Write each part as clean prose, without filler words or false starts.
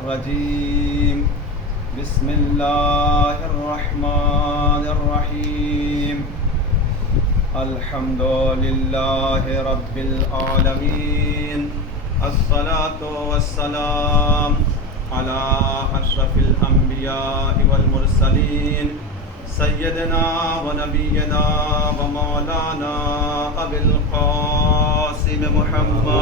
الرجيم بسم الله الرحمن الرحيم الحمد لله رب العالمين الصلاة والسلام على أشرف الأنبياء والمرسلين سيدنا ونبينا ومولانا أبي القاسم محمد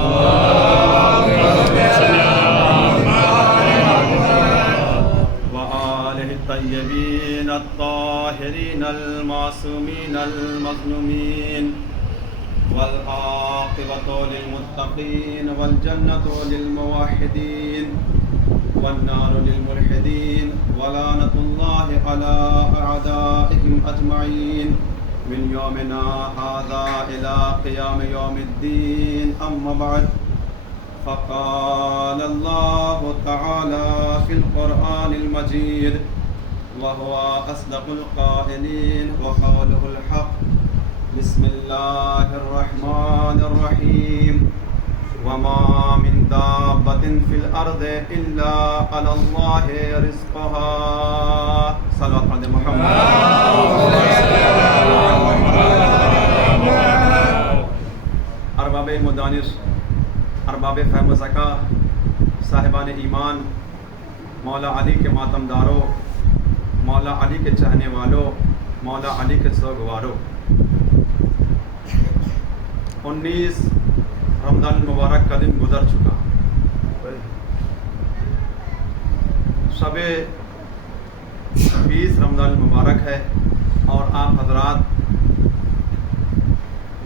وآله الطيبين الطاهرين المعصومين المظلومين والعاقبة للمتقين والجنة للموحدين والنار للملحدين ولعنة الله على أعدائهم أجمعين من يومنا هذا إلى قيام يوم الدين أما بعد فقال الله تعالى في القرآن المجيد وهو أصدق القائلين وقوله الحق بسم الله الرحمن الرحيم وما من دابة في الأرض إلا على الله رزقها صلوات علی محمد. ارباب مدانش، ارباب فہم و ذکا، صاحبان ایمان، مولا علی کے ماتم داروں، مولا علی کے چاہنے والوں، مولا علی کے سوگواروں، 19 رمضان المبارک کا دن گزر چکا. شب 20 رمضان المبارک ہے اور آپ حضرات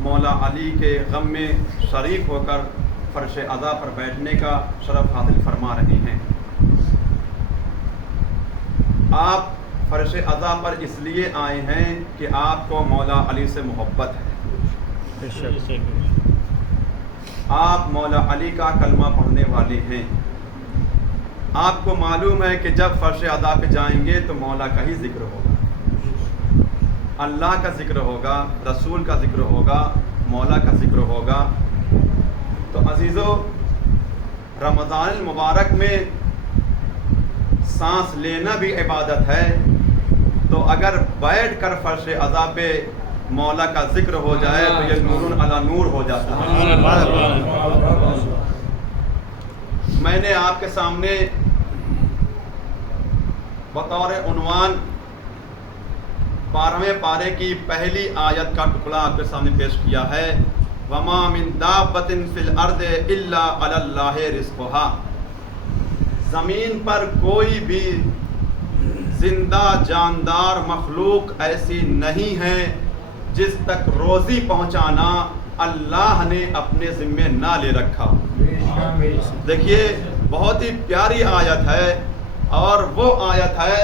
مولا علی کے غم میں شریک ہو کر فرش عزا پر بیٹھنے کا شرف حاصل فرما رہے ہیں. آپ فرش عزا پر اس لیے آئے ہیں کہ آپ کو مولا علی سے محبت ہے. آپ مولا علی کا کلمہ پڑھنے والے ہیں. آپ کو معلوم ہے کہ جب فرش عزا پہ جائیں گے تو مولا کا ہی ذکر ہوگا، اللہ کا ذکر ہوگا، رسول کا ذکر ہوگا، مولا کا ذکر ہوگا. تو عزیزو، رمضان المبارک میں سانس لینا بھی عبادت ہے، تو اگر بیٹھ کر فرش عزا پہ مولا کا ذکر ہو جائے تو یہ نور علی نور ہو جاتا ہے. میں نے آپ کے سامنے بطور عنوان 12ویں پارے کی پہلی آیت کا ٹکڑا آپ کے سامنے پیش کیا ہے. وما من دابۃ فی الارض الا علی اللہ رزقها. زمین پر کوئی بھی زندہ جاندار مخلوق ایسی نہیں ہے جس تک روزی پہنچانا اللہ نے اپنے ذمے نہ لے رکھا. دیکھیے، بہت ہی پیاری آیت ہے، اور وہ آیت ہے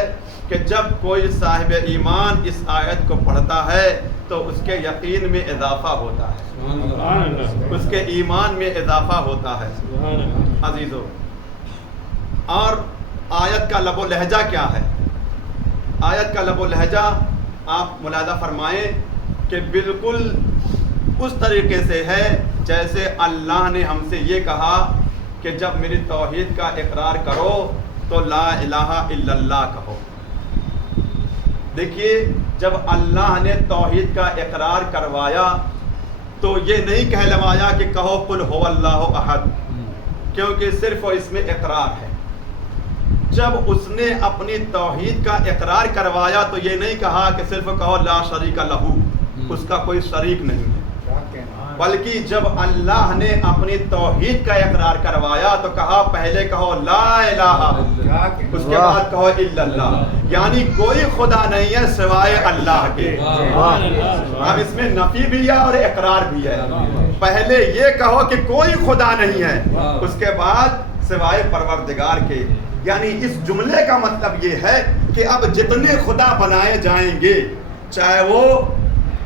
کہ جب کوئی صاحب ایمان اس آیت کو پڑھتا ہے تو اس کے یقین میں اضافہ ہوتا ہے، اس کے ایمان میں اضافہ ہوتا ہے. عزیزو، اور آیت کا لب و لہجہ کیا ہے؟ آیت کا لب و لہجہ آپ ملاحظہ فرمائیں کہ بالکل اس طریقے سے ہے جیسے اللہ نے ہم سے یہ کہا کہ جب میری توحید کا اقرار کرو تو لا الہ الا اللہ کہو. دیکھیے، جب اللہ نے توحید کا اقرار کروایا تو یہ نہیں کہلوایا کہ کہو قل هو اللہ احد، کیونکہ صرف اس میں اقرار ہے. جب اس نے اپنی توحید کا اقرار کروایا تو یہ نہیں کہا کہ صرف کہو لا شریک لہ، اس کا کوئی شریک نہیں ہے، بلکہ جب اللہ نے اپنی توحید کا اقرار کروایا تو کہا پہلے کہو لا الہ، اس کے بعد کہو الا اللہ، یعنی کوئی خدا نہیں ہے سوائے اللہ کے. اب اس میں نفی بھی ہے اور اقرار بھی ہے. پہلے یہ کہو کہ کوئی خدا نہیں ہے، اس کے بعد سوائے پروردگار کے. یعنی اس جملے کا مطلب یہ ہے کہ اب جتنے خدا بنائے جائیں گے، چاہے وہ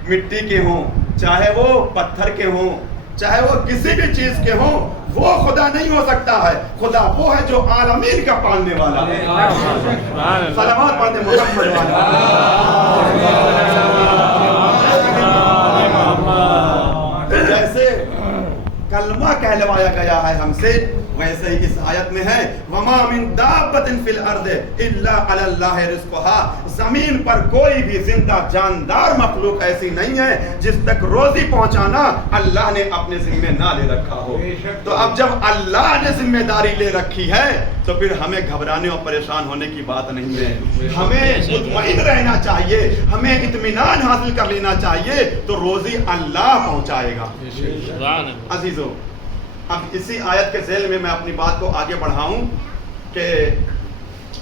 مٹی کے ہوں، چاہے وہ پتھر کے ہوں، چاہے وہ کسی بھی چیز کے ہوں، وہ خدا نہیں ہو سکتا ہے. خدا وہ ہے جو عالمین کا پالنے والا ہے. صلوات پڑھتے محمد والا. جیسے کلمہ کہلوایا گیا ہے ہم سے ویسے ہی اس آیت میں ہے وما من دابۃ فی الارض الا علی اللہ رزقھا، زمین پر کوئی بھی زندہ جاندار مخلوق ایسی نہیں ہے جس تک روزی پہنچانا اللہ نے اپنے ذمہ نہ لے رکھا ہو۔ تو اب جب اللہ نے ذمہ داری لے رکھی ہے تو پھر ہمیں گھبرانے اور پریشان ہونے کی بات نہیں ہے، ہمیں مطمئن رہنا چاہیے، ہمیں اطمینان حاصل کر لینا چاہیے، تو روزی اللہ پہنچائے گا۔ عزیزو، اب اسی آیت کے ذیل میں اپنی بات کو آگے بڑھاؤں کہ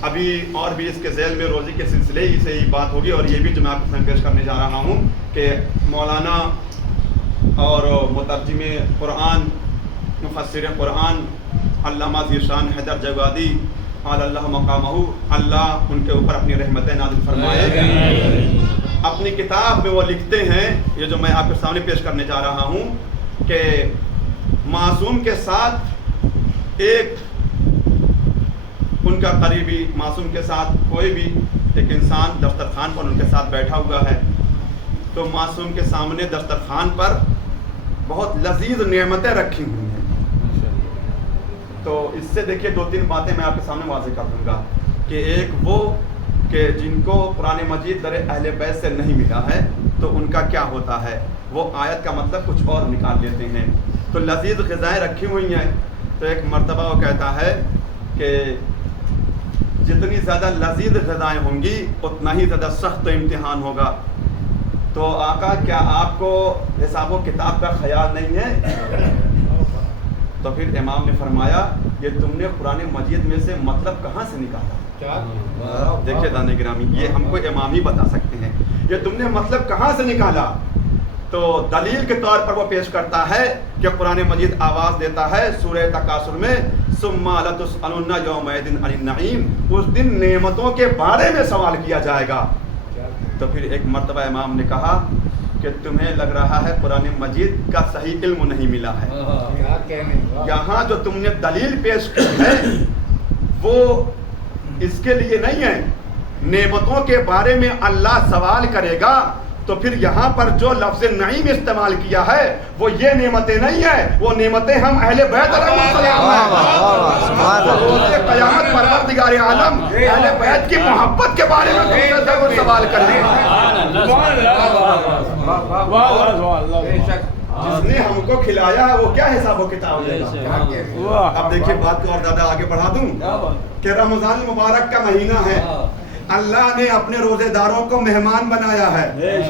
ابھی اور بھی اس کے ذیل میں روزی کے سلسلے ہی سے ہی بات ہوگی، اور یہ بھی جو میں آپ کے سامنے پیش کرنے جا رہا ہوں کہ مولانا اور مترجم قرآن، مفسر قرآن علامہ ذیشان حیدر جوادی علی اللہ مقامہ، اللہ ان کے اوپر اپنی رحمتیں نازل فرمائے، اپنی کتاب میں وہ لکھتے ہیں، یہ جو میں آپ کے سامنے پیش کرنے جا رہا ہوں، کہ معصوم کے ساتھ ایک ان کا قریبی، معصوم کے ساتھ کوئی بھی ایک انسان دسترخوان پر ان کے ساتھ بیٹھا ہوا ہے، تو معصوم کے سامنے دسترخوان پر بہت لذیذ نعمتیں رکھی ہوئی ہیں۔ تو اس سے دیکھیے دو تین باتیں میں آپ کے سامنے واضح کر دوں گا کہ ایک وہ کہ جن کو قرآن مجید در اہل بیت سے نہیں ملا ہے تو ان کا کیا ہوتا ہے، وہ آیت کا مطلب کچھ اور نکال لیتے ہیں۔ تو لذیذ غذائیں رکھی ہوئی ہیں، تو ایک مرتبہ وہ کہتا ہے کہ جتنی زیادہ لذیذ غذائیں ہوں گی اتنا ہی زیادہ سخت امتحان ہوگا۔ تو آقا کیا آپ کو حساب و کتاب کا خیال نہیں ہے؟ تو پھر امام نے فرمایا یہ تم نے قرآن مجید میں سے مطلب کہاں سے نکالا؟ دیکھیے دانے گرامی، یہ ہم کو امام ہی بتا سکتے ہیں، یہ تم نے مطلب کہاں سے نکالا؟ تو دلیل کے طور پر وہ پیش کرتا ہے کہ قرآن مجید آواز دیتا ہے سورہ تکاثر میں ثم لتسألن یومئذ عن النعیم، اس دن نعمتوں کے بارے میں سوال کیا جائے گا۔ تو پھر ایک مرتبہ امام نے کہا کہ تمہیں لگ رہا ہے قرآن مجید کا صحیح علم نہیں ملا ہے، یہاں جو تم نے دلیل پیش کی ہے وہ اس کے لیے نہیں ہے، نعمتوں کے بارے میں اللہ سوال کرے گا، تو پھر یہاں پر جو لفظ نعیم استعمال کیا ہے وہ یہ نعمتیں نہیں ہیں، وہ نعمتیں ہم اہل بیت علیہ السلام ہیں۔ روز قیامت پروردگار عالم اہل بیت کی محبت کے بارے میں تم سے ضرور سوال کریں گے۔ جس نے ہم کو کھلایا ہے وہ کیا حساب و کتاب لے گا؟ اب دیکھیے بات کو اور زیادہ آگے بڑھا دوں کہ رمضان مبارک کا مہینہ ہے، اللہ نے اپنے روزے داروں کو مہمان بنایا ہے۔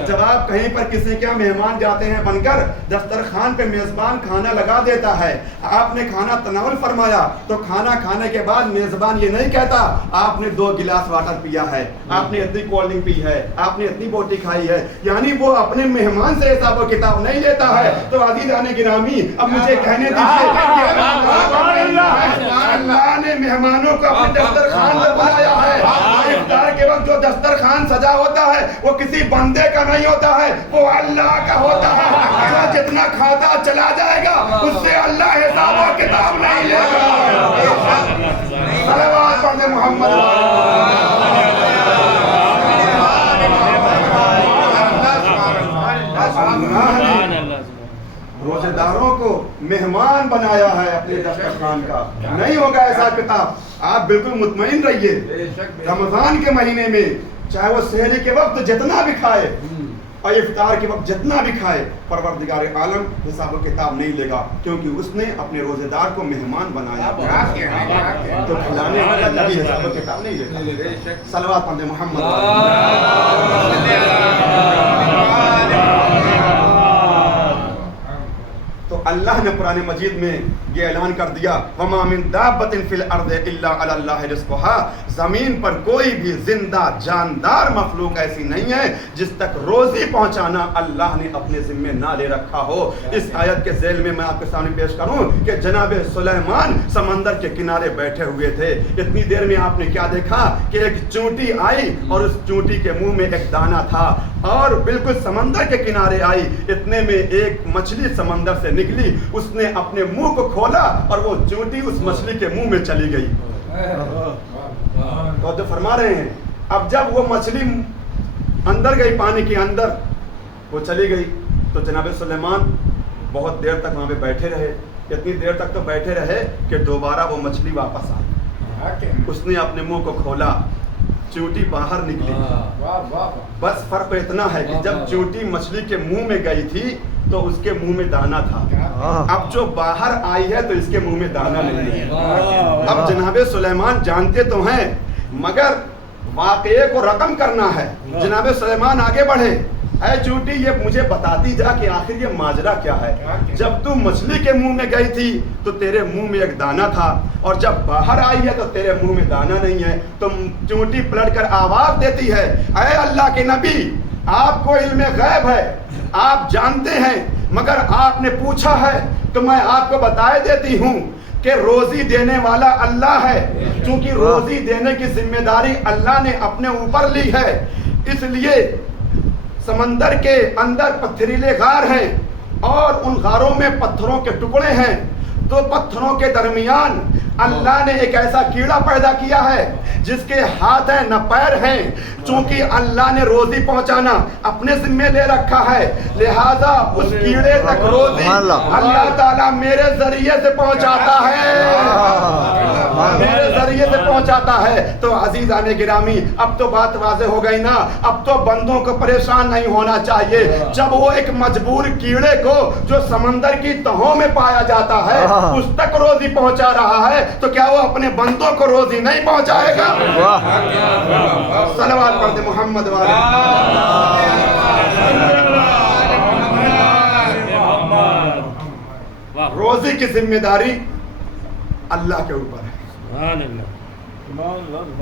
جب آپ کہیں پر کسی کے مہمان جاتے ہیں بن کر، دسترخوان پہ میزبان کھانا لگا دیتا ہے، آپ نے کھانا تناول فرمایا تو کھانا کھانے کے بعد میزبان یہ نہیں کہتا آپ نے 2 گلاس واٹر پیا ہے، آپ نے اتنی کولڈ ڈرنک پی ہے، آپ نے اتنی بوٹی کھائی ہے، یعنی وہ اپنے مہمان سے حساب و کتاب نہیں لیتا ہے۔ تو عزیزان گرامی، اب مجھے کہنے دیجیے اللہ نے مہمانوں کو اپنے دسترخوان پر بلایا ہے۔ افطار کے وقت جو دسترخوان سجا ہوتا ہے وہ کسی بندے کا نہیں ہوتا ہے، وہ اللہ کا ہوتا ہے۔ جو جتنا کھاتا چلا جائے گا اس سے اللہ حساب و کتاب نہیں لے گا۔ صلوات پڑھیں محمد۔ روزے داروں کو مہمان بنایا ہے اپنے دسترخوان کا، نہیں ہوگا ایسا کتاب۔ آپ بالکل مطمئن رہیے، رمضان کے مہینے میں چاہے وہ سحری کے وقت جتنا بھی کھائے اور افطار کے وقت جتنا بھی کھائے، پروردگار عالم حساب و کتاب نہیں لے گا، کیونکہ اس نے اپنے روزے دار کو مہمان بنایا۔ تو کھلانے والا کبھی حساب و کتاب نہیں لے گا۔ صلوات پڑھیں محمد۔ تو اللہ نے قرآن مجید میں یہ اعلان کر دیا وَمَا مِن دَابَّةٍ فِي الْأَرْضِ إِلَّا عَلَى اللَّهِ رِزْقُهَا، زمین پر کوئی بھی زندہ جاندار مخلوق ایسی نہیں ہے جس تک روزی پہنچانا اللہ نے اپنے ذمے نہ لے رکھا ہو۔ اس آیت کے ذیل میں آپ کے سامنے پیش کروں کہ جناب سلیمان سمندر کے کنارے بیٹھے ہوئے تھے، اتنی دیر میں آپ نے کیا دیکھا کہ ایک چونٹی آئی اور اس چونٹی کے منہ میں ایک دانہ تھا، اور بالکل سمندر کے کنارے آئی، اتنے میں ایک مچھلی سمندر سے نکلی، اس نے اپنے منہ کو کھولا اور وہ چونٹی اس مچھلی کے منہ میں چلی گئی۔ تو جو فرما رہے ہیں اب جب وہ مچھلی اندر گئی، پانی کے اندر وہ چلی گئی، تو جناب سلیمان بہت دیر تک وہاں پہ بیٹھے رہے، اتنی دیر تک تو بیٹھے رہے کہ دوبارہ وہ مچھلی واپس آئی. اس نے اپنے منہ کو کھولا, چونٹی باہر نکلی. بس فرق اتنا ہے کہ جب چونٹی مچھلی کے منہ میں گئی تھی تو اس کے منہ میں دانا تھا, اب جو باہر آئی ہے تو اس کے منہ میں دانا نہیں ہے. اب جناب سلیمان جانتے تو ہیں مگر واقعے کو رقم کرنا ہے. جناب سلیمان آگے بڑھے, اے چونٹی یہ مجھے بتاتی جا کہ آخر یہ ماجرا کیا ہے. جب تو مچھلی کے منہ میں گئی تھی تو تیرے منہ میں ایک دانا تھا, اور جب باہر آئی ہے تو تیرے منہ میں دانا نہیں ہے. تو چونٹی پلٹ کر آواز دیتی ہے, اے اللہ کے نبی, آپ کو علم غیب ہے, آپ جانتے ہیں, مگر آپ نے پوچھا ہے تو میں آپ کو بتائے دیتی ہوں کہ روزی دینے والا اللہ ہے. چونکہ روزی دینے کی ذمہ داری اللہ نے اپنے اوپر لی ہے, اس لیے سمندر کے اندر پتھریلے غار ہیں اور ان غاروں میں پتھروں کے ٹکڑے ہیں. تو پتھروں کے درمیان اللہ نے ایک ایسا کیڑا پیدا کیا ہے جس کے ہاتھ ہیں نہ پیر ہیں. چونکہ اللہ نے روزی پہنچانا اپنے ذمہ لے رکھا ہے, لہذا اس کیڑے تک روزی اللہ تعالیٰ میرے ذریعے سے پہنچاتا ہے, میرے ذریعے سے پہنچاتا ہے. تو عزیزان گرامی, اب تو بات واضح ہو گئی نا, اب تو بندوں کو پریشان نہیں ہونا چاہیے. جب وہ ایک مجبور کیڑے کو جو سمندر کی تہوں میں پایا جاتا ہے اس تک روزی پہنچا رہا ہے, تو کیا وہ اپنے بندوں کو روزی نہیں پہنچائے گا؟ صلوات پڑھ دے محمد والے. روزی کی ذمہ داری اللہ کے اوپر ہے.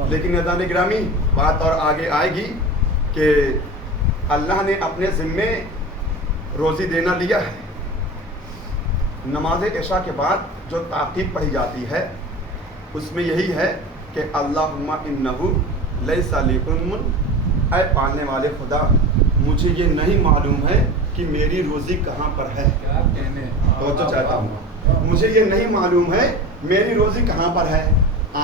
لیکن عزیزان گرامی, بات اور آگے آئے گی کہ اللہ نے اپنے ذمے روزی دینا لیا ہے. نماز عشاء کے بعد جو تعقیب پڑھی جاتی ہے اس میں یہی ہے کہ اللہم انہو لیس لی علم, اے پالنے والے خدا مجھے یہ نہیں معلوم ہے کہ میری روزی کہاں پر ہے. توجہ چاہتا ہوں, مجھے یہ نہیں معلوم ہے میری روزی کہاں پر ہے,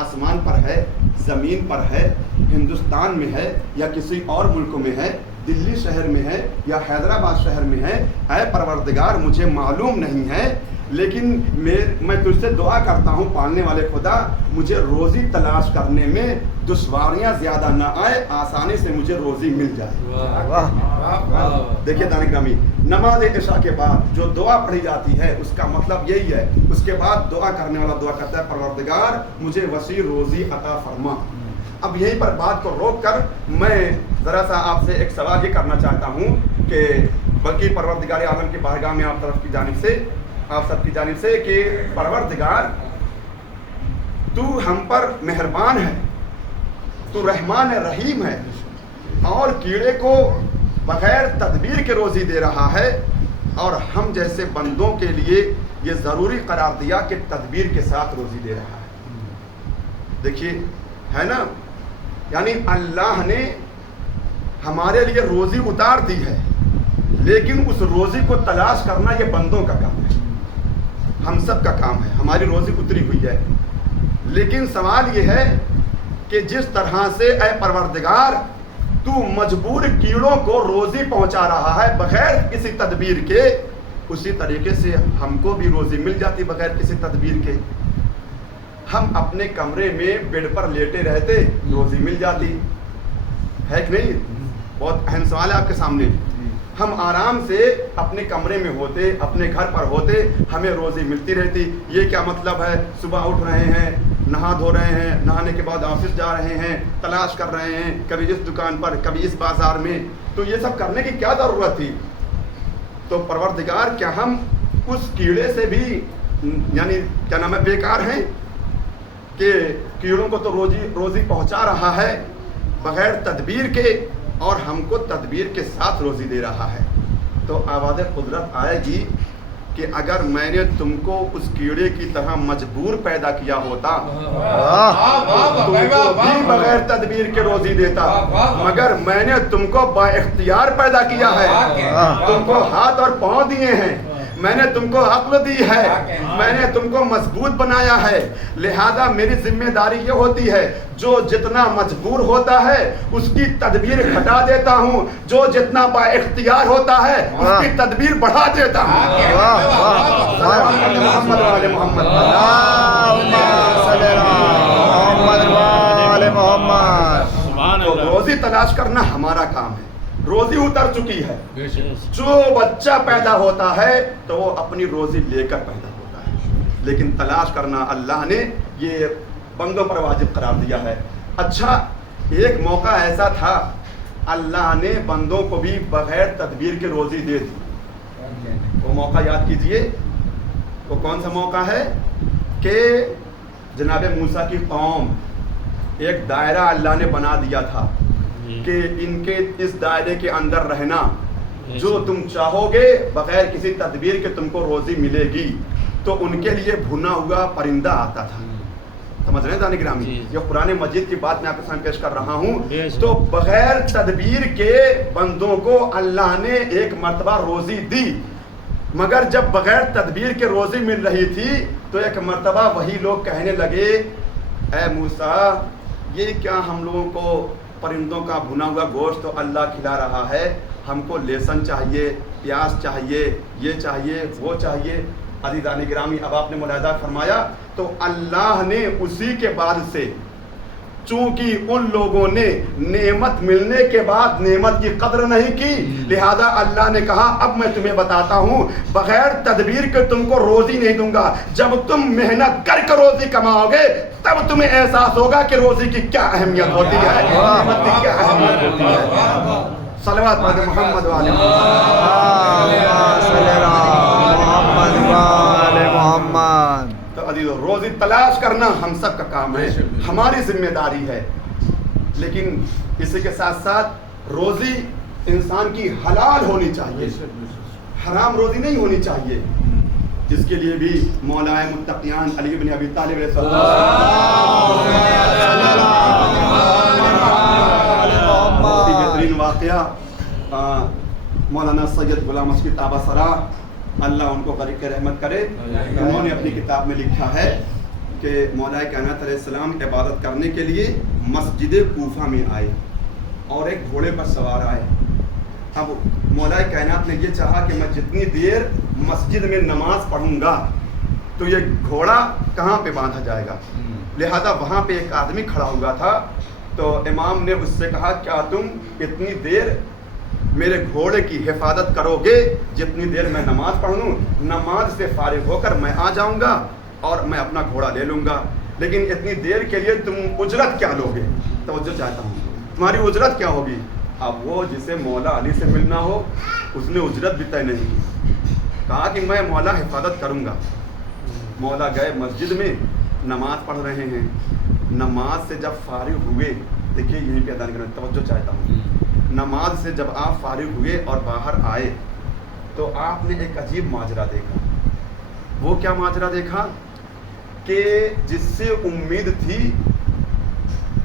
آسمان پر ہے, زمین پر ہے, ہندوستان میں ہے یا کسی اور ملک میں ہے, دلی شہر میں ہے یا حیدرآباد شہر میں ہے. اے پروردگار مجھے معلوم نہیں ہے, لیکن میں تجھ سے دعا کرتا ہوں پالنے والے خدا مجھے روزی تلاش کرنے میں دشواریاں زیادہ نہ آئے, آسانی سے مجھے روزی مل جائے. دیکھیے دانے گرامی, نماز عشاء کے بعد جو دعا پڑھی جاتی ہے اس کا مطلب یہی ہے. اس کے بعد دعا کرنے والا دعا کرتا ہے پروردگار مجھے وسیع روزی عطا فرما. اب یہیں پر بات کو روک کر میں ذرا سا آپ سے ایک سوال یہ کرنا چاہتا ہوں کہ بلکہ پروردگار عالم کی بارگاہ میں آپ سب کی جانب سے کہ پروردگار تو ہم پر مہربان ہے, تو رحمان رحیم ہے, اور کیڑے کو بغیر تدبیر کے روزی دے رہا ہے, اور ہم جیسے بندوں کے لیے یہ ضروری قرار دیا کہ تدبیر کے ساتھ روزی دے رہا ہے. دیکھیے ہے نا, یعنی اللہ نے ہمارے لیے روزی اتار دی ہے, لیکن اس روزی کو تلاش کرنا یہ بندوں کا کام ہے, ہم سب کا کام ہے. ہماری روزی اتری ہوئی ہے, لیکن سوال یہ ہے کہ جس طرح سے اے پروردگار تو مجبور کیڑوں کو روزی پہنچا رہا ہے بغیر کسی تدبیر کے, اسی طریقے سے ہم کو بھی روزی مل جاتی بغیر کسی تدبیر کے. ہم اپنے کمرے میں بیڈ پر لیٹے رہتے, روزی مل جاتی ہے کہ نہیں؟ بہت اہم سوال ہے آپ کے سامنے. ہم آرام سے اپنے کمرے میں ہوتے, اپنے گھر پر ہوتے, ہمیں روزی ملتی رہتی. یہ کیا مطلب ہے صبح اٹھ رہے ہیں, نہا دھو رہے ہیں, نہانے کے بعد آفس جا رہے ہیں, تلاش کر رہے ہیں, کبھی اس دکان پر کبھی اس بازار میں, تو یہ سب کرنے کی کیا ضرورت تھی؟ تو پروردگار کیا ہم اس کیڑے سے بھی یعنی کیا نام ہے بیکار ہیں کہ کیڑوں کو تو روزی پہنچا رہا ہے بغیر تدبیر کے, اور ہم کو تدبیر کے ساتھ روزی دے رہا ہے. تو آواز قدرت آئے گی کہ اگر میں نے تم کو اس کیڑے کی طرح مجبور پیدا کیا ہوتا تم کو بھی بغیر تدبیر کے روزی دیتا, مگر میں نے تم کو با اختیار پیدا کیا ہے, تم کو ہاتھ اور پاؤں دیے ہیں, میں نے تم کو عقل دی ہے, میں نے تم کو مضبوط بنایا ہے, لہذا میری ذمہ داری یہ ہوتی ہے جو جتنا مجبور ہوتا ہے اس کی تدبیر گھٹا دیتا ہوں, جو جتنا با اختیار ہوتا ہے اس کی تدبیر بڑھا دیتا ہوں. محمد والے محمد تو روزی تلاش کرنا ہمارا کام ہے. روزی اتر چکی ہے. جو بچہ پیدا ہوتا ہے تو وہ اپنی روزی لے کر پیدا ہوتا ہے, لیکن تلاش کرنا اللہ نے یہ بندوں پر واجب قرار دیا ہے. اچھا, ایک موقع ایسا تھا اللہ نے بندوں کو بھی بغیر تدبیر کے روزی دے دی. وہ موقع یاد کیجئے. وہ کون سا موقع ہے کہ جناب موسیٰ کی قوم, ایک دائرہ اللہ نے بنا دیا تھا کہ ان کے اس دائرے کے اندر رہنا, جو تم چاہو گے بغیر کسی تدبیر کے تم کو روزی ملے گی. تو ان کے لیے بھنا ہوا پرندہ آتا تھا. سمجھ رہے ہیں دانی گرامی, یہ قرآن مجید کی بات میں آپ کے سامنے پیش کر رہا ہوں. تو بغیر تدبیر کے بندوں کو اللہ نے ایک مرتبہ روزی دی, مگر جب بغیر تدبیر کے روزی مل رہی تھی تو ایک مرتبہ وہی لوگ کہنے لگے, اے موسیٰ یہ کیا ہم لوگوں کو پرندوں کا بھنا ہوا گوشت تو اللہ کھلا رہا ہے, ہم کو لہسن چاہیے, پیاز چاہیے, یہ چاہیے, وہ چاہیے. عزیزان گرامی, اب آپ نے ملاحظہ فرمایا تو اللہ نے اسی کے بعد سے, چونکہ ان لوگوں نے نعمت ملنے کے بعد نعمت کی قدر نہیں کی, لہذا اللہ نے کہا اب میں تمہیں بتاتا ہوں بغیر تدبیر کے تم کو روزی نہیں دوں گا. جب تم محنت کر کے روزی کماؤ گے تب تمہیں احساس ہوگا کہ روزی کی کیا اہمیت ہوتی ہے, نعمت کی کیا اہمیت ہوتی ہے. صلوات پڑھیں محمد والے محمد. تو عزیزو, روزی تلاش کرنا ہم سب کا کام ہے, ہماری ذمہ داری ہے, لیکن اسی کے ساتھ ساتھ روزی انسان کی حلال ہونی چاہیے, حرام روزی نہیں ہونی چاہیے. جس کے لیے بھی مولائے متقیان علی بن ابی طالب علیہ السلام بہت ہی بہترین واقعہ مولانا سید غلام مسکی تابہ سرا, اللہ ان کو قریب کے رحمت کرے, انہوں نے اپنی کتاب میں لکھا ہے کہ مولا کائنات علیہ السلام عبادت کرنے کے لیے مسجد کوفہ میں آئے اور ایک گھوڑے پر سوار آئے. اب مولا کائنات نے یہ چاہا کہ میں جتنی دیر مسجد میں نماز پڑھوں گا تو یہ گھوڑا کہاں پہ باندھا جائے گا, لہذا وہاں پہ ایک آدمی کھڑا ہوا تھا. تو امام نے اس سے کہا کیا تم اتنی دیر میرے گھوڑے کی حفاظت کرو گے جتنی دیر میں نماز پڑھ لوں, نماز سے فارغ ہو کر میں آ جاؤں گا اور میں اپنا گھوڑا لے لوں گا, لیکن اتنی دیر کے لیے تم اجرت کیا لو گے؟ توجہ چاہتا ہوں, تمہاری اجرت کیا ہوگی؟ اب وہ جسے مولا علی سے ملنا ہو اس نے اجرت بھی طے نہیں کی, کہا کہ میں مولا حفاظت کروں گا. مولا گئے مسجد میں, نماز پڑھ رہے ہیں, نماز سے جب فارغ ہوئے, دیکھیے یہیں پہ ادا کرنا, توجہ چاہتا ہوں, نماز سے جب آپ فارغ ہوئے اور باہر آئے تو آپ نے ایک عجیب ماجرا دیکھا. وہ کیا ماجرا دیکھا کہ جس سے امید تھی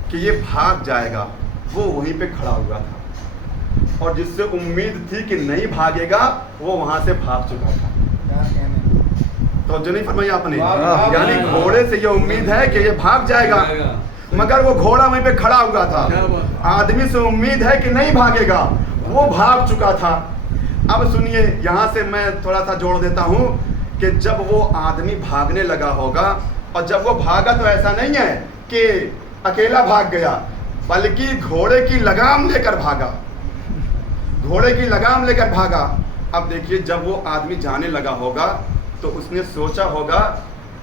کہ یہ بھاگ جائے گا وہ وہیں پہ کھڑا ہوا تھا, اور جس سے امید تھی کہ نہیں بھاگے گا وہ وہاں سے بھاگ چکا تھا. توجہ نہیں فرمائی آپ نے, یعنی گھوڑے سے یہ امید ہے کہ یہ بھاگ جائے گا مگر وہ گھوڑا وہیں پہ کھڑا ہوا تھا. آدمی سے امید ہے کہ نہیں بھاگے گا, وہ بھاگ چکا تھا. اب سنیے, یہاں سے میں تھوڑا سا جوڑ دیتا ہوں کہ جب وہ آدمی بھاگنے لگا ہوگا, اور جب وہ بھاگا تو ایسا نہیں ہے کہ اکیلا بھاگ گیا, بلکہ گھوڑے کی لگام لے کر بھاگا, گھوڑے کی لگام لے کر بھاگا. اب دیکھیے جب وہ آدمی جانے لگا ہوگا تو اس نے سوچا ہوگا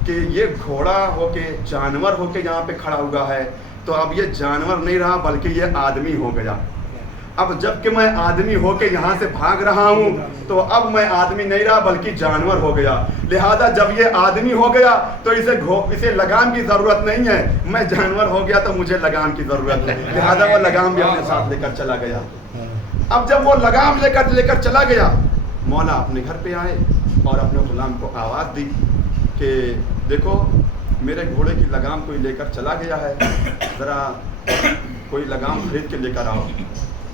کہ یہ گھوڑا ہو کے جانور ہو کے یہاں پہ کھڑا ہوا ہے, تو اب یہ جانور نہیں رہا بلکہ یہ آدمی ہو گیا. اب جب کہ میں آدمی ہو کے یہاں سے بھاگ رہا ہوں تو اب میں آدمی نہیں رہا بلکہ جانور ہو گیا. لہذا جب یہ آدمی ہو گیا تو اسے لگام کی ضرورت نہیں ہے, میں جانور ہو گیا تو مجھے لگام کی ضرورت ہے, لہذا وہ لگام بھی اپنے ساتھ لے کر چلا گیا. اب جب وہ لگام لے کر چلا گیا, مولا اپنے گھر پہ آئے اور اپنے غلام کو آواز دی کہ دیکھو میرے گھوڑے کی لگام کوئی لے کر چلا گیا ہے, ذرا کوئی لگام خرید کے لے کر آؤ.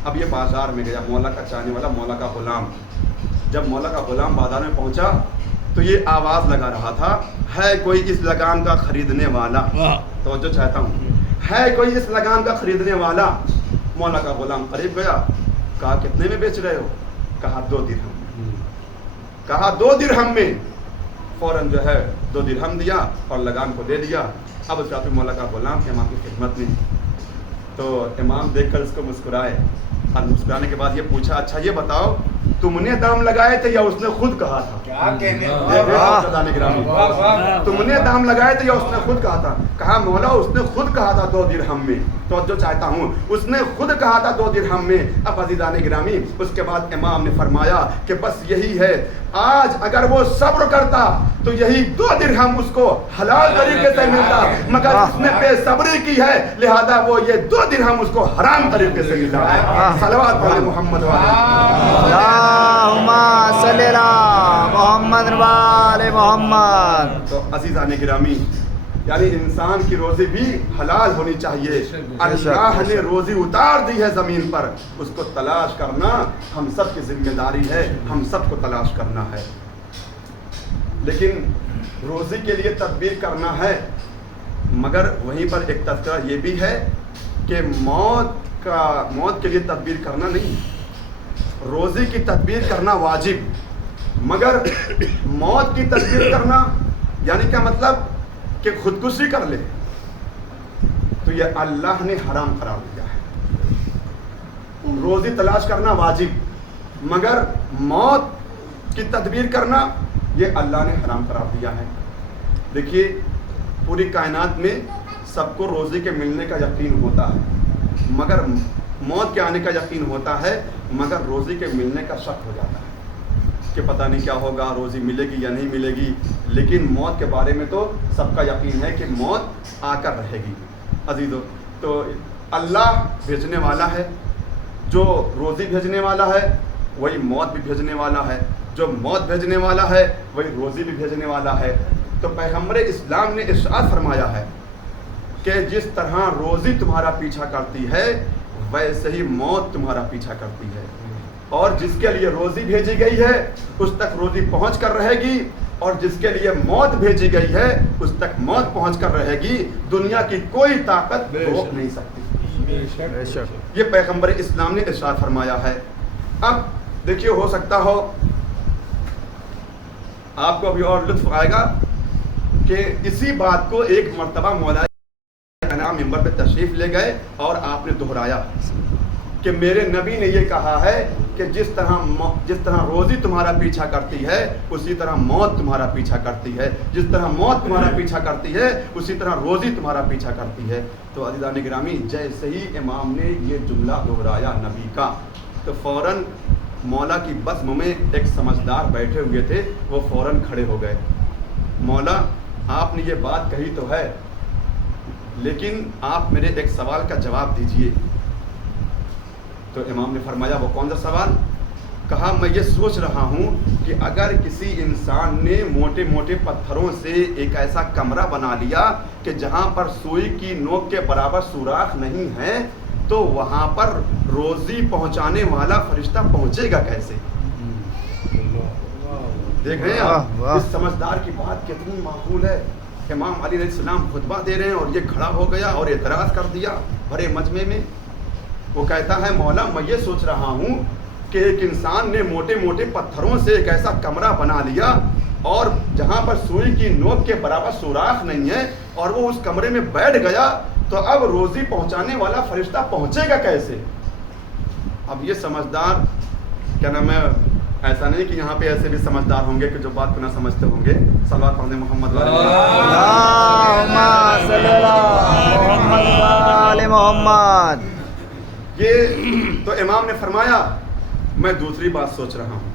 اب یہ بازار میں گیا, مولا کا چاہنے والا مولا کا غلام جب مولا کا غلام بازار میں پہنچا تو یہ آواز لگا رہا تھا، ہے کوئی اس لگام کا خریدنے والا؟ توجہ چاہتا ہوں، ہے کوئی اس لگام کا خریدنے والا؟ مولا کا غلام قریب گیا، کہا کتنے میں بیچ رہے ہو؟ کہا 2 درہم۔ کہا 2 درہم میں۔ فوراً جو ہے 2 درہم دیا اور لگام کو دے دیا۔ اب اس رات مولا کا غلام امام کی خدمت میں، تو امام دیکھ کر اس کو مسکرائے، اور مسکرانے کے بعد یہ پوچھا، اچھا یہ بتاؤ تم نے دام لگائے تھے یا اس نے خود کہا تھا؟ تم نے دام لگائے تھے یا اس نے خود کہا تھا؟ کہا مولا اس نے خود کہا تھا 2 درہم میں۔ توجہ چاہتا ہوں، اس نے خود کہا تھا 2 درہم میں۔ اب عزیزان گرامی، اس کے بعد امام نے فرمایا کہ بس یہی ہے، آج اگر وہ صبر کرتا تو یہی 2 درہم اس کو حلال طریقے سے ملتا، مگر اس نے بے صبری کی ہے لہذا وہ یہ 2 درہم اس کو حرام طریقے سے ملا ہے۔ صلوات علی محمد اللہم صلی علی محمد و آل محمد۔ تو عزیزان گرامی، یعنی انسان کی روزی بھی حلال ہونی چاہیے۔ اللہ نے روزی اتار دی ہے زمین پر، اس کو تلاش کرنا ہم سب کی ذمہ داری ہے، ہم سب کو تلاش کرنا ہے۔ لیکن روزی کے لیے تدبیر کرنا ہے، مگر وہیں پر ایک تذکرہ یہ بھی ہے کہ موت کے لیے تدبیر کرنا نہیں، روزی کی تدبیر کرنا واجب، مگر موت کی تدبیر کرنا یعنی کیا مطلب کہ خودکشی کر لے تو یہ اللہ نے حرام قرار دیا ہے۔ روزی تلاش کرنا واجب، مگر موت کی تدبیر کرنا یہ اللہ نے حرام قرار دیا ہے۔ دیکھیے پوری کائنات میں سب کو روزی کے ملنے کا یقین ہوتا ہے، مگر موت کے آنے کا یقین ہوتا ہے، مگر روزی کے ملنے کا شک ہو جاتا ہے کہ پتہ نہیں کیا ہوگا، روزی ملے گی یا نہیں ملے گی۔ لیکن موت کے بارے میں تو سب کا یقین ہے کہ موت آ کر رہے گی۔ عزیزو، تو اللہ بھیجنے والا ہے، جو روزی بھیجنے والا ہے وہی موت بھی بھیجنے والا ہے، جو موت بھیجنے والا ہے وہی روزی بھی بھیجنے والا ہے۔ تو پیغمبر اسلام نے ارشاد فرمایا ہے کہ جس طرح روزی تمہارا پیچھا کرتی ہے ویسے ہی موت تمہارا پیچھا کرتی ہے، اور جس کے لیے روزی بھیجی گئی ہے اس تک روزی پہنچ کر رہے گی، اور جس کے لیے موت بھیجی گئی ہے اس تک موت پہنچ کر رہے گی۔ دنیا کی کوئی طاقت روک نہیں سکتی۔ یہ پیغمبر اسلام نے ارشاد فرمایا ہے۔ اب دیکھیے، ہو سکتا ہو آپ کو ابھی اور لطف آئے گا کہ اسی بات کو ایک مرتبہ مولا ممبر پہ تشریف لے گئے اور آپ نے دہرایا کہ میرے نبی نے یہ کہا ہے کہ جس طرح روزی تمہارا پیچھا کرتی ہے اسی طرح موت تمہارا پیچھا کرتی ہے، جس طرح موت تمہارا پیچھا کرتی ہے اسی طرح روزی تمہارا پیچھا کرتی ہے۔ تو عزیزان گرامی، جیسے ہی امام نے یہ جملہ دہرایا نبی کا، تو فوراً مولا کی بزم میں ایک سمجھدار بیٹھے ہوئے تھے، وہ فوراً کھڑے ہو گئے۔ مولا، آپ نے یہ بات کہی تو ہے، لیکن آپ میرے ایک سوال کا جواب دیجئے۔ تو امام نے فرمایا وہ کون سا سوال؟ کہا میں یہ سوچ رہا ہوں کہ اگر کسی انسان نے موٹے موٹے پتھروں سے ایک ایسا کمرہ بنا لیا کہ جہاں پر سوئی کی نوک کے برابر سوراخ نہیں ہے تو وہاں پر روزی پہنچانے والا فرشتہ پہنچے گا کیسے؟ دیکھ رہے ہیں آپ اس سمجھدار کی بات کتنی معقول ہے۔ امام علی علیہ السلام خطبہ دے رہے ہیں اور یہ کھڑا ہو گیا اور اعتراض کر دیا بھرے مجمع میں۔ وہ کہتا ہے مولا، میں یہ سوچ رہا ہوں کہ ایک انسان نے موٹے موٹے پتھروں سے ایک ایسا کمرہ بنا لیا اور جہاں پر سوئی کی نوک کے برابر سوراخ نہیں ہے اور وہ اس کمرے میں بیٹھ گیا تو اب روزی پہنچانے والا فرشتہ پہنچے گا کیسے؟ اب یہ سمجھدار، کیا نام ہے، ایسا نہیں کہ یہاں پہ ایسے بھی سمجھدار ہوں گے کہ جو بات کو نہ سمجھتے ہوں گے۔ صلوات پڑھنے محمد محمد۔ یہ تو امام نے فرمایا میں دوسری بات سوچ رہا ہوں۔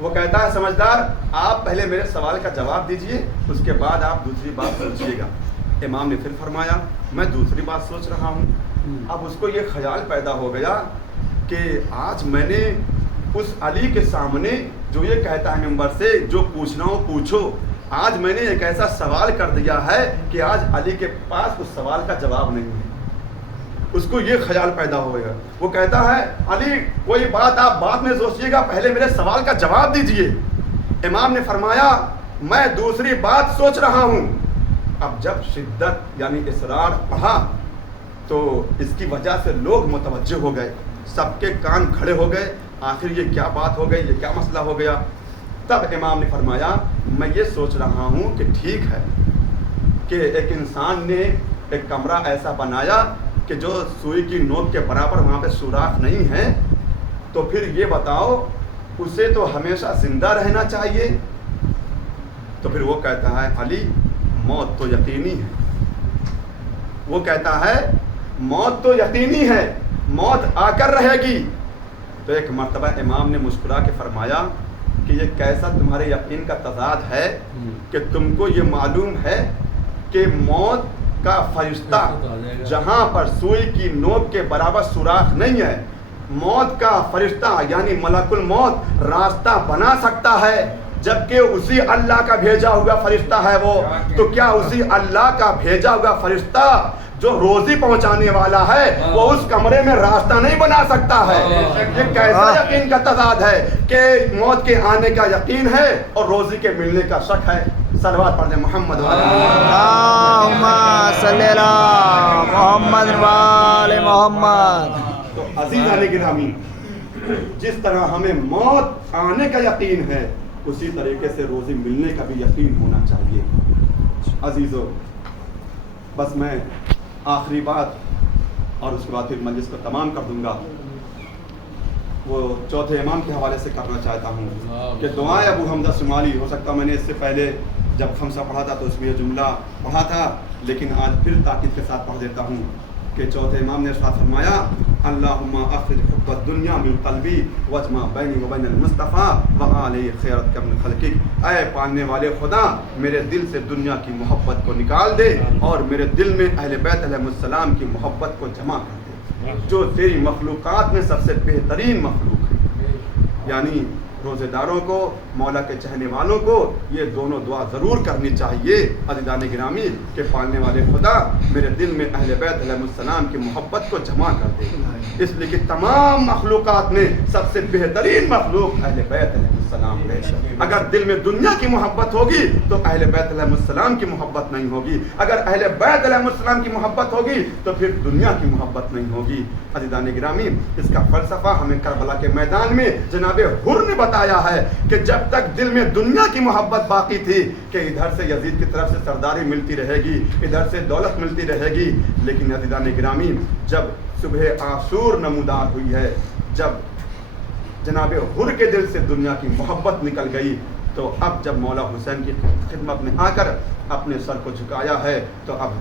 وہ کہتا ہے سمجھدار، آپ پہلے میرے سوال کا جواب دیجئے، اس کے بعد آپ دوسری بات سوچئے گا۔ امام نے پھر فرمایا میں دوسری بات سوچ رہا ہوں۔ اب اس کو یہ خیال پیدا ہو گیا کہ آج میں نے اس علی کے سامنے جو یہ کہتا ہے ممبر سے جو پوچھنا ہو پوچھو، آج میں نے ایک ایسا سوال کر دیا ہے کہ آج علی کے پاس اس سوال کا جواب نہیں ہے۔ اس کو یہ خیال پیدا ہو گیا. وہ کہتا ہے علی کوئی بات آپ بعد میں سوچیے گا, پہلے میرے سوال کا جواب دیجئے. امام نے فرمایا میں دوسری بات سوچ رہا ہوں. اب جب شدت یعنی اصرار پڑھا تو اس کی وجہ سے لوگ متوجہ ہو گئے, سب کے کان کھڑے ہو گئے. آخر یہ کیا بات ہو گئی, یہ کیا مسئلہ ہو گیا؟ تب امام نے فرمایا میں یہ سوچ رہا ہوں کہ ٹھیک ہے کہ ایک انسان نے ایک کمرہ ایسا بنایا کہ جو سوئی کی نوک کے برابر وہاں پہ سوراخ نہیں ہے, تو پھر یہ بتاؤ اسے تو ہمیشہ زندہ رہنا چاہیے. تو پھر وہ کہتا ہے علی موت تو یقینی ہے. وہ کہتا ہے موت تو یقینی ہے, موت آ کر رہے گی. تو ایک مرتبہ امام نے مسکرا کے فرمایا کہ یہ کیسا تمہارے یقین کا تضاد ہے کہ تم کو یہ معلوم ہے کہ موت کا فرشتہ جہاں پر سوئی کی نوک کے برابر سوراخ نہیں ہے, موت کا فرشتہ یعنی ملک الموت راستہ بنا سکتا ہے, جبکہ اسی اللہ کا بھیجا ہوا فرشتہ ہے وہ. تو کیا اسی اللہ کا بھیجا ہوا فرشتہ جو روزی پہنچانے والا ہے وہ اس کمرے میں راستہ نہیں بنا سکتا ہے؟ یہ کیسا یقین کا تضاد ہے کہ موت کے آنے کا یقین ہے اور روزی کے ملنے کا شک ہے. صلوات پڑھ دیں محمد اللہم صلی علی محمد وآل محمد. تو عزیزان گرامی, جس طرح ہمیں موت آنے کا یقین ہے اسی طریقے سے روزی ملنے کا بھی یقین ہونا چاہیے. عزیزو, بس میں آخری بات اور اس کے بعد پھر مجلس کو تمام کر دوں گا, وہ چوتھے امام کے حوالے سے کرنا چاہتا ہوں کہ دعائیں ابو حمزہ شمالی. ہو سکتا میں نے اس سے پہلے جب خمسہ پڑھا تھا تو اس میں یہ جملہ پڑھا تھا, لیکن آج پھر تاکید کے ساتھ پڑھ دیتا ہوں کہ چوتھے امام نے ارشاد فرمایا اللہم اخرج حب الدنیا من قلبی واجمع بینی و بین المصطفیٰ وآلہ خیرت کا من خلقک. اے پالنے والے خدا, میرے دل سے دنیا کی محبت کو نکال دے اور میرے دل میں اہل بیت علیہ السلام کی محبت کو جمع کر دے جو تیری مخلوقات میں سب سے بہترین مخلوق ہے. یعنی روزے داروں کو, مولا کے چاہنے والوں کو یہ دونوں دعا ضرور کرنی چاہیے عزیزان گرامی کہ پالنے والے خدا میرے دل میں اہل بیت علیہ السلام کی محبت کو جمع کر دے, اس لیے کہ تمام مخلوقات میں سب سے بہترین مخلوق اہل بیت علیہ السلام ہے. اگر دل میں دنیا کی محبت ہوگی تو اہل بیت علیہ السلام کی محبت نہیں ہوگی, اگر اہل بیت علیہ السلام کی محبت ہوگی تو پھر دنیا کی محبت نہیں ہوگی. عزیزان گرامی, اس کا فلسفہ ہمیں کربلا کے میدان میں جناب حر نے بتایا ہے کہ جب تک دل میں دنیا کی محبت باقی تھی کہ ادھر سے یزید کی طرف سے سرداری ملتی رہے گی, ادھر سے دولت ملتی رہے گی, لیکن عزیزان گرامی جب صبح عاشور نمودار ہوئی ہے, جب جناب حر کے دل سے دنیا کی محبت نکل گئی, تو اب جب مولا حسین کی خدمت میں آ کر اپنے سر کو جھکایا ہے تو اب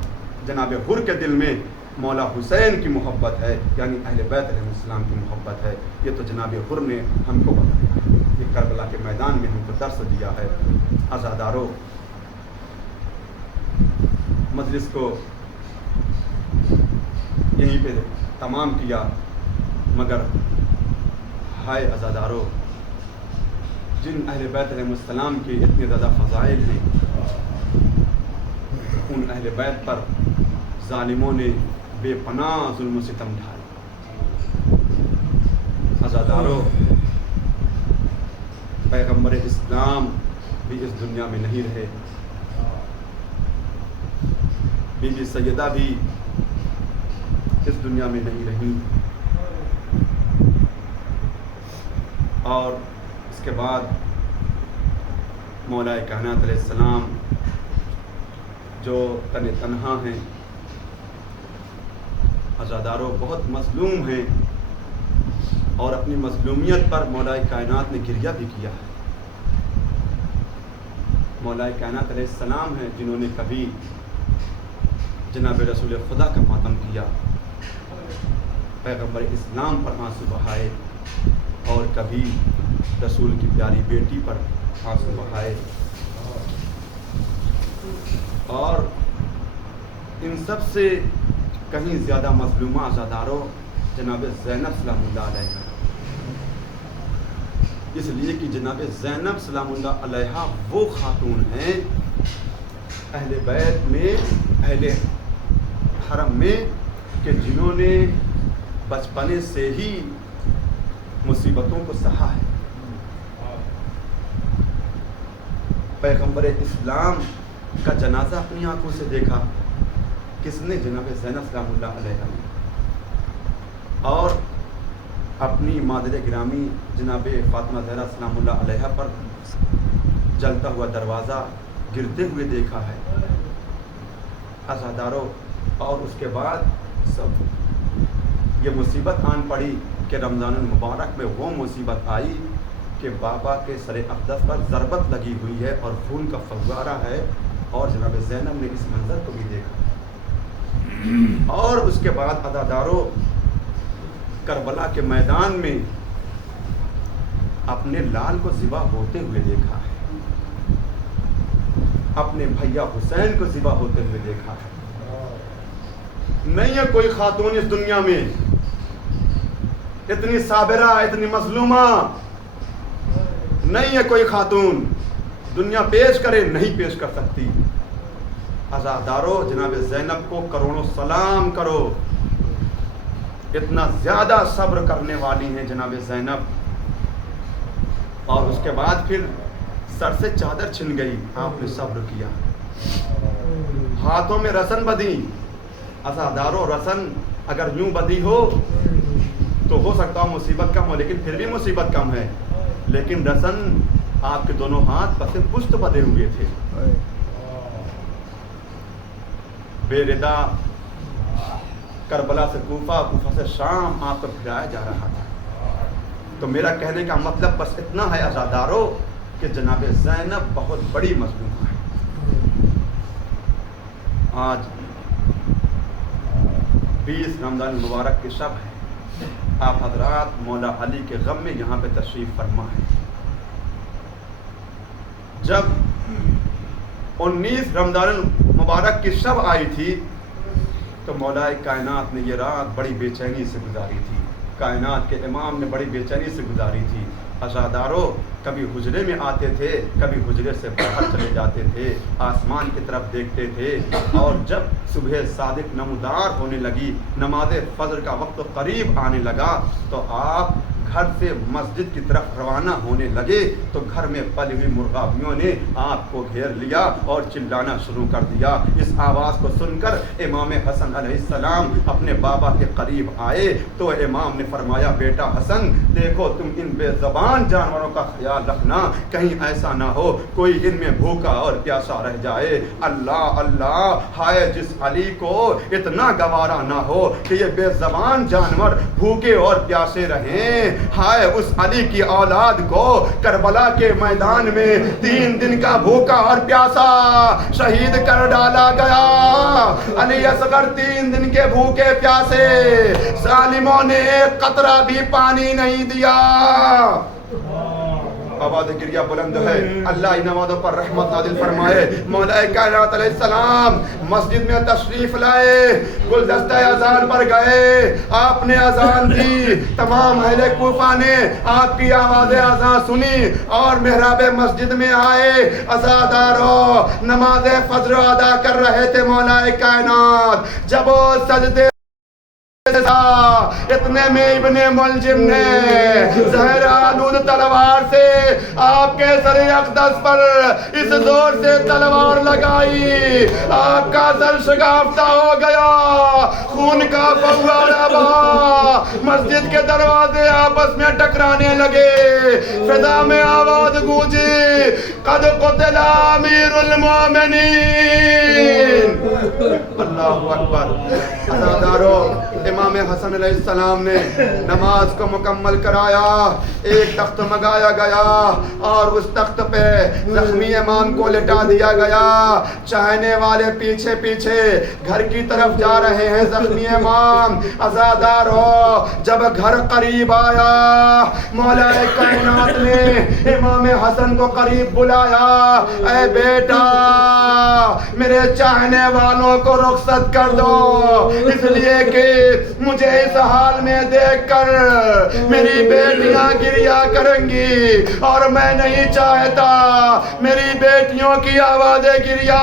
جناب حر کے دل میں مولا حسین کی محبت ہے, یعنی اہل بیت علیہ السلام کی محبت ہے. یہ تو جناب حر نے ہم کو بتایا, یہ کربلا کے میدان میں ہم کو درس دیا ہے. عزادارو, مجلس کو یہیں پہ تمام کیا, مگر ہائے عزادارو, جن اہل بیت علیہ السلام کے اتنے زیادہ فضائل ہیں, ان اہل بیت پر ظالموں نے بے پناہ ظلم و ستم ڈھائے. عزادارو, پیغمبر اسلام بھی اس دنیا میں نہیں رہے, بی بی سیدہ بھی اس دنیا میں نہیں رہی, اور اس کے بعد مولا کائنات علیہ السلام جو تن تنہا ہیں, عزاداروں بہت مظلوم ہیں, اور اپنی مظلومیت پر مولا کائنات نے گریہ بھی کیا ہے. مولا کائنات علیہ السلام ہیں جنہوں نے کبھی جناب رسول خدا کا ماتم کیا, پیغمبر اسلام پر آنسو بہائے, اور کبھی رسول کی پیاری بیٹی پر آنسو بہائے, اور ان سب سے کہیں زیادہ مظلومہ عزاداروں جناب زینب سلام اللہ علیہ, اس لیے کہ جناب زینب سلام اللہ علیہ وہ خاتون ہیں اہل بیت میں, اہل حرم میں, کہ جنہوں نے بچپنے سے ہی مصیبتوں کو سہا ہے. پیغمبر اسلام کا جنازہ اپنی آنکھوں سے دیکھا. کس نے؟ جناب زینب سلام اللہ علیہ نے. اور اپنی مادر گرامی جناب فاطمہ زہرا سلام اللہ علیہ پر جلتا ہوا دروازہ گرتے ہوئے دیکھا ہے. عزاداروں، اور اس کے بعد سب یہ مصیبت آن پڑی کہ رمضان المبارک میں وہ مصیبت آئی کہ بابا کے سر اقدس پر ضربت لگی ہوئی ہے اور خون کا فوارہ ہے، اور جناب زینب نے اس منظر کو بھی دیکھا. اور اس کے بعد عزاداروں، کربلا کے میدان میں اپنے لال کو ذبح ہوتے ہوئے دیکھا ہے، اپنے بھیا حسین کو ذبح ہوتے ہوئے دیکھا ہے. نہیں ہے کوئی خاتون اس دنیا میں اتنی صابرہ، اتنی مظلومہ، نہیں ہے کوئی خاتون دنیا پیش کرے، نہیں پیش کر سکتی. عزادارو، جناب زینب کو کروڑوں سلام کرو، اتنا زیادہ صبر کرنے والی ہیں جناب زینب. اور اس کے بعد پھر سر سے چادر چھن گئی، آپ نے صبر کیا. ہاتھوں میں رسن بدی. عزادارو، رسن اگر یوں بدی ہو تو ہو سکتا ہو مصیبت کم ہو، لیکن پھر بھی مصیبت کم ہے. لیکن رسن آپ کے دونوں ہاتھ پس پشت بدے ہوئے تھے. بے ردا کربلا سے کوفہ، کوفہ سے شام آپ کو پھرایا جا رہا تھا. تو میرا کہنے کا مطلب بس اتنا ہے عزادارو کہ جناب زینب بہت بڑی مظلومہ ہے. آج 20 رمضان المبارک کی شب ہے. آپ حضرات مولا علی کے غم میں یہاں پہ تشریف فرما ہے. جب 19 رمضان المبارک کی شب آئی تھی تو مولا کائنات نے یہ رات بڑی بے چینی سے گزاری تھی. کائنات کے امام نے بڑی بے چینی سے گزاری تھی. عزادارو، کبھی حجرے میں آتے تھے، کبھی حجرے سے باہر چلے جاتے تھے، آسمان کی طرف دیکھتے تھے. اور جب صبح صادق نمودار ہونے لگی، نماز فجر کا وقت قریب آنے لگا، تو آپ گھر سے مسجد کی طرف روانہ ہونے لگے تو گھر میں پلی ہوئی مرغابیوں نے آپ کو گھیر لیا اور چلانا شروع کر دیا. اس آواز کو سن کر امام حسن علیہ السلام اپنے بابا کے قریب آئے تو امام نے فرمایا، بیٹا حسن، دیکھو تم ان بے زبان جانوروں کا خیال رکھنا، کہیں ایسا نہ ہو کوئی ان میں بھوکا اور پیاسا رہ جائے. اللہ اللہ، ہائے جس علی کو اتنا گوارا نہ ہو کہ یہ بے زبان جانور بھوکے اور پیاسے رہیں. ہائے اس علی کی اولاد کو کربلا کے میدان میں 3 دن کا بھوکا اور پیاسا شہید کر ڈالا گیا. علی اصغر 3 دن کے بھوکے پیاسے، ظالموں نے ایک قطرہ بھی پانی نہیں دیا. آواز گریہ بلند ہے. اللہ ان نمازوں پر رحمت نازل فرمائے. مولا کائنات علیہ السلام مسجد میں تشریف لائے، گلدستہ اذان پر گئے، آپ نے اذان دی. تمام اہل کوفہ نے آپ کی آواز اذان سنی اور محراب مسجد میں آئے. عزادارو، نماز فجر ادا کر رہے تھے مولا کائنات. جب وہ سجدے اتنے میں ابن ملجم نے زہر آلود تلوار سے آپ کے سر اقدس پر اس زور سے تلوار لگائی، آپ کا سر شگافتہ ہو گیا، خون کا فوارہ بہا، مسجد کے دروازے آپس میں ٹکرانے لگے. فضا میں آواز گونجی، قد قتل امیر المومنین. اللہ اکبر. عزادارو، امام حسن علیہ السلام نے نماز کو مکمل کرایا. ایک تخت منگایا گیا اور اس تخت پہ زخمی امام کو لٹا دیا گیا. چاہنے والے پیچھے پیچھے گھر کی طرف جا رہے ہیں زخمی امام. عزادار ہو، جب گھر قریب آیا مولا کائنات نے امام حسن کو قریب بلایا. اے بیٹا، میرے چاہنے والوں کو رخصت کر دو، اس لیے کہ مجھے اس حال میں دیکھ کر میری بیٹیاں گریا کریں گی اور میں نہیں چاہتا میری بیٹیوں کی آوازیں گریا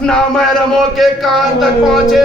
نامحرموں کے کان تک پہنچے.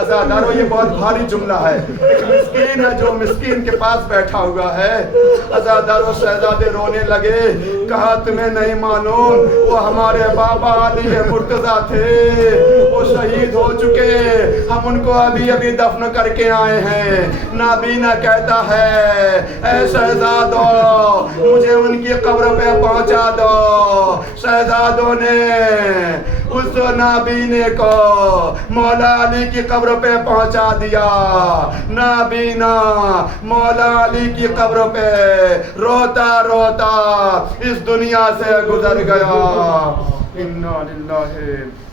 عزاداروں یہ بہت بھاری جملہ ہے. ایک مسکین ہے جو مسکین کے پاس بیٹھا ہوا ہے. عزاداروں شہزادے رونے لگے, کہا تمہیں نہیں معلوم وہ ہمارے بابا علی مرتضیٰ تھے, وہ شہید ہو چکے, ہم ان کو ابھی ابھی دفن کر کے آئے ہیں. نابینا کہتا ہے اے شہزادو مجھے ان کی قبر پہ پہنچا دو. شہزادوں نے اس نابینے کو مولا علی کی قبر پہ پہنچا دیا. نابینا مولا علی کی قبر پہ روتا روتا اس دنیا سے گزر گیا. انا للہ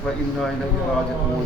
و انا الیہ راجعون.